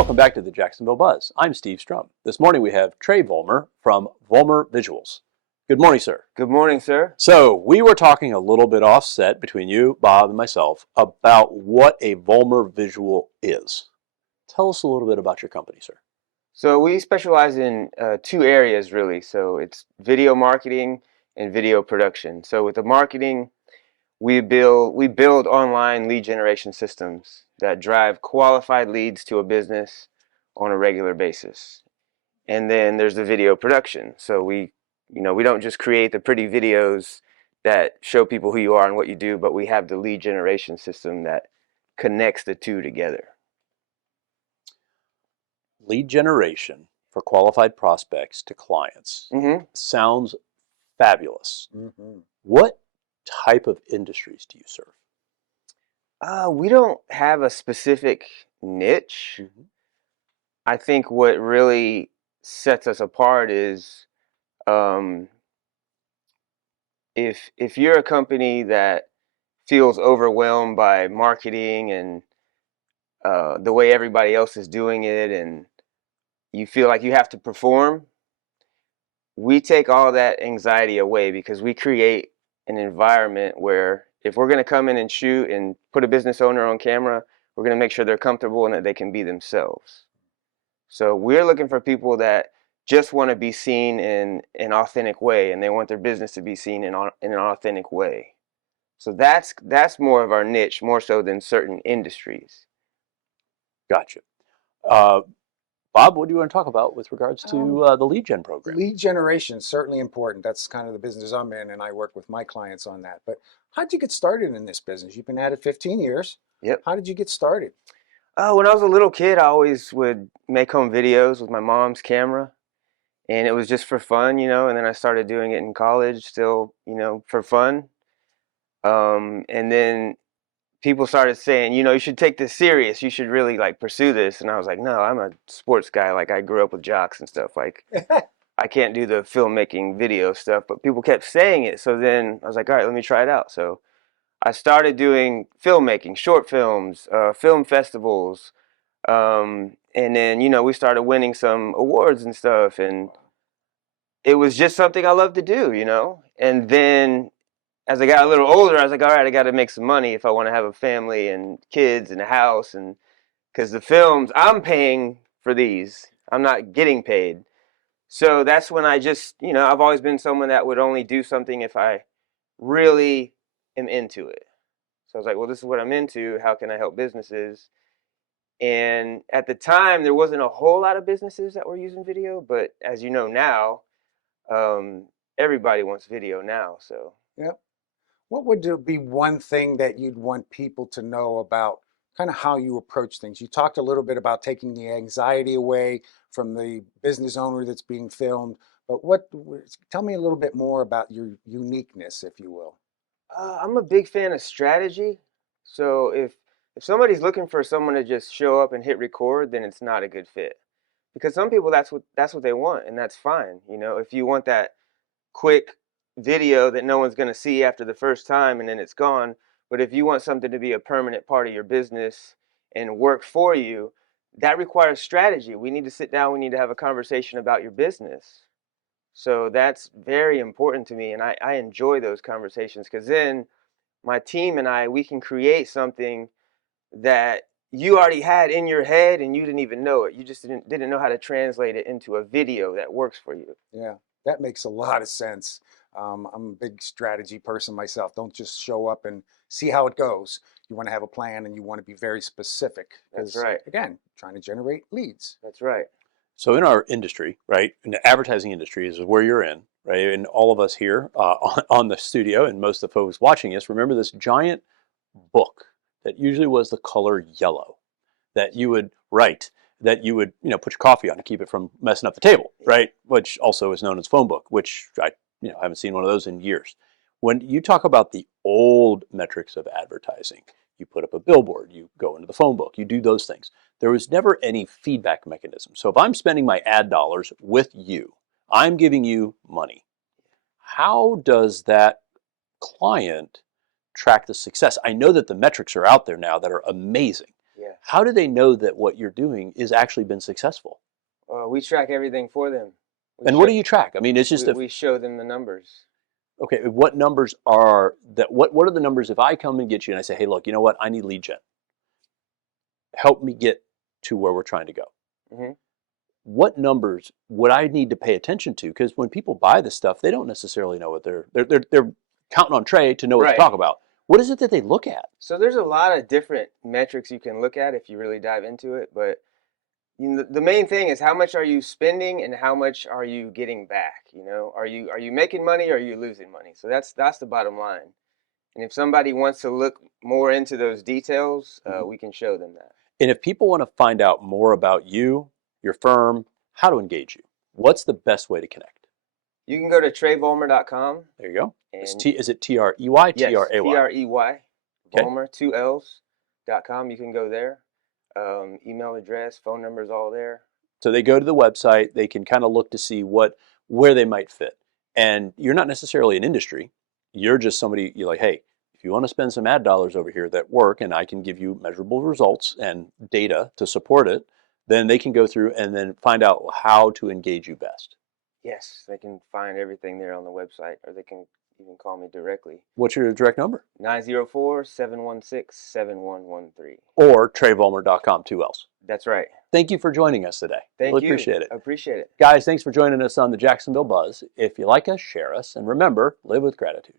Welcome back to the Jacksonville Buzz. I'm Steve Strum. This morning we have Trey Vollmer from Vollmer Visuals. Good morning, sir. Good morning, sir. So we were talking a little bit offset between you, Bob, and myself about what a Vollmer visual is. Tell us a little bit about your company, sir. So we specialize in two areas, really. So it's video marketing and video production. So with the marketing, we build online lead generation systems that drive qualified leads to a business on a regular basis. And then there's the video production. So we don't just create the pretty videos that show people who you are and what you do, but we have the lead generation system that connects the two together. Lead generation for qualified prospects to clients sounds fabulous. What type of industries do you serve? We don't have a specific niche. I think what really sets us apart is if you're a company that feels overwhelmed by marketing and the way everybody else is doing it, and you feel like you have to perform, we take all that anxiety away because we create an environment where if we're going to come in and shoot and put a business owner on camera, we're going to make sure they're comfortable and that they can be themselves. So we're looking for people that just want to be seen in an authentic way, and they want their business to be seen in an authentic way. So that's more of our niche, more so than certain industries. Gotcha. Bob, what do you want to talk about with regards to the lead gen program? Lead generation is certainly important. That's kind of the business I'm in, and I work with my clients on that. But how did you get started in this business? You've been at it 15 years. Yep. How did you get started? When I was a little kid, I always would make home videos with my mom's camera, and it was just for fun, and then I started doing it in college still, for fun. And then people started saying, you should take this serious. You should really pursue this. And I was like, no, I'm a sports guy. I grew up with jocks and stuff. I can't do the filmmaking video stuff, but people kept saying it. So then I was like, all right, let me try it out. So I started doing filmmaking, short films, film festivals. And then, we started winning some awards and stuff. And it was just something I loved to do, And then as I got a little older, I was like, all right, I got to make some money if I want to have a family and kids and a house. And because the films, I'm paying for these. I'm not getting paid. So that's when I just, I've always been someone that would only do something if I really am into it. So I was like, well, this is what I'm into. How can I help businesses? And at the time, there wasn't a whole lot of businesses that were using video. But as you know now, everybody wants video now. So. Yep. What would be one thing that you'd want people to know about kind of how you approach things? You talked a little bit about taking the anxiety away from the business owner that's being filmed, but tell me a little bit more about your uniqueness, if you will. I'm a big fan of strategy. So if somebody's looking for someone to just show up and hit record, then it's not a good fit. Because some people, that's what they want, and that's fine. If you want that quick video that no one's going to see after the first time and then it's gone, but if you want something to be a permanent part of your business and work for you, that requires strategy. We need to sit down, we need to have a conversation about your business. So that's very important to me, and I enjoy those conversations because then my team and we can create something that you already had in your head and you didn't even know it. You just didn't know how to translate it into a video that works for you. Yeah, that makes a lot of sense. I'm a big strategy person myself. Don't just show up and see how it goes. You want to have a plan and you want to be very specific. That's right. Again, trying to generate leads. That's right. So in our industry, right, in the advertising industry is where you're in, right, and all of us here on the studio and most of the folks watching us, remember this giant book that usually was the color yellow that you would write, that you would, put your coffee on to keep it from messing up the table, right, which also is known as phone book, which I haven't seen one of those in years. When you talk about the old metrics of advertising, you put up a billboard, you go into the phone book, you do those things. There was never any feedback mechanism. So if I'm spending my ad dollars with you, I'm giving you money. How does that client track the success? I know that the metrics are out there now that are amazing. Yeah. How do they know that what you're doing is actually been successful? We track everything for them. And what do you track? I mean, it's just we show them the numbers. okay. What numbers are that? What are the numbers if I come and get you and I say, hey, look, you know what? I need lead gen. Help me get to where we're trying to go. Hmm. What numbers would I need to pay attention to? Because when people buy this stuff, they don't necessarily know what they're counting on Trey to know what to Right. talk about. What is it that they look at? So there's a lot of different metrics you can look at if you really dive into it, but the main thing is how much are you spending and how much are you getting back? Are you making money or are you losing money? So that's the bottom line. And if somebody wants to look more into those details, we can show them that. And if people want to find out more about you, your firm, how to engage you, what's the best way to connect? You can go to treyvollmer.com. There you go. Is And it Trey? yes, Trey? Trey, Okay. Vollmer, 2Ls.com. You can go there. Email address, phone numbers, all there. So they go to the website, they can kind of look to see where they might fit. And you're not necessarily an industry. You're just somebody, you're like, hey, if you want to spend some ad dollars over here that work and I can give you measurable results and data to support it, then they can go through and then find out how to engage you best. Yes, they can find everything there on the website, or they can even call me directly. What's your direct number? 904-716-7113. Or TreyVollmer.com, 2Ls. That's right. Thank you for joining us today. Thank Really you. appreciate it. Appreciate it. Guys, thanks for joining us on the Jacksonville Buzz. If you like us, share us. And remember, live with gratitude.